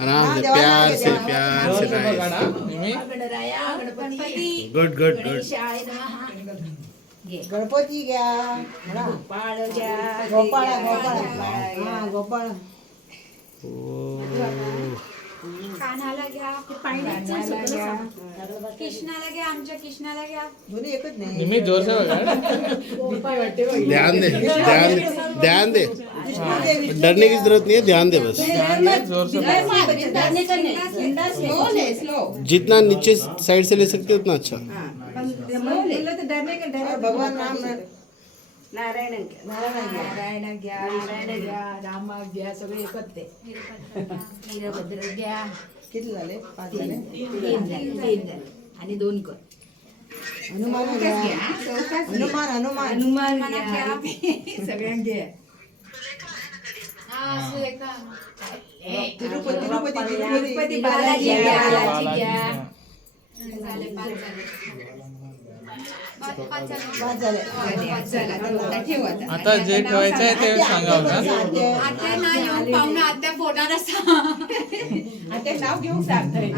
आराम से प्यार से good good good. Ganpati घ्या, गोपाळ घ्या, गोपाळ गोपाळ गोपाळ कानाला घ्या, पाण्याचं सगळं सांग. कृष्णाला घ्या, आमच्या कृष्णाला घ्या. दोन्ही एकच नाही. निम्मी जोर से बघा ध्यान दे ध्यान दे ध्यान दे, डरने की जरूरत नहीं है, ध्यान दे बस। जोर से जितना नीचे साइड से ले सकते हो उतना अच्छा। भगवान नाम नारायण घ्या, नारायण घ्या, नारायण घ्या, राम घ्या, सगळे एकत्र ते. वीरभद्र घ्या. किती झाले? 5 झाले. तीन झाले आणि 2 कर. हनुमान घ्या, हनुमान हनुमान हनुमान घ्या. सगळ्यांना घ्या. तिरुपती तिरुपती तिरुपती बालाजी घ्या, बालाजी घ्या. झाले 5 झाले. 5 5 झाले. आता ठेव आता. आता जे ठेवायचं आहे ते सांगा ना। आता नाही येऊन पाहुणा आता फोडायला सांग. आता नाव घेऊन सांगतोय.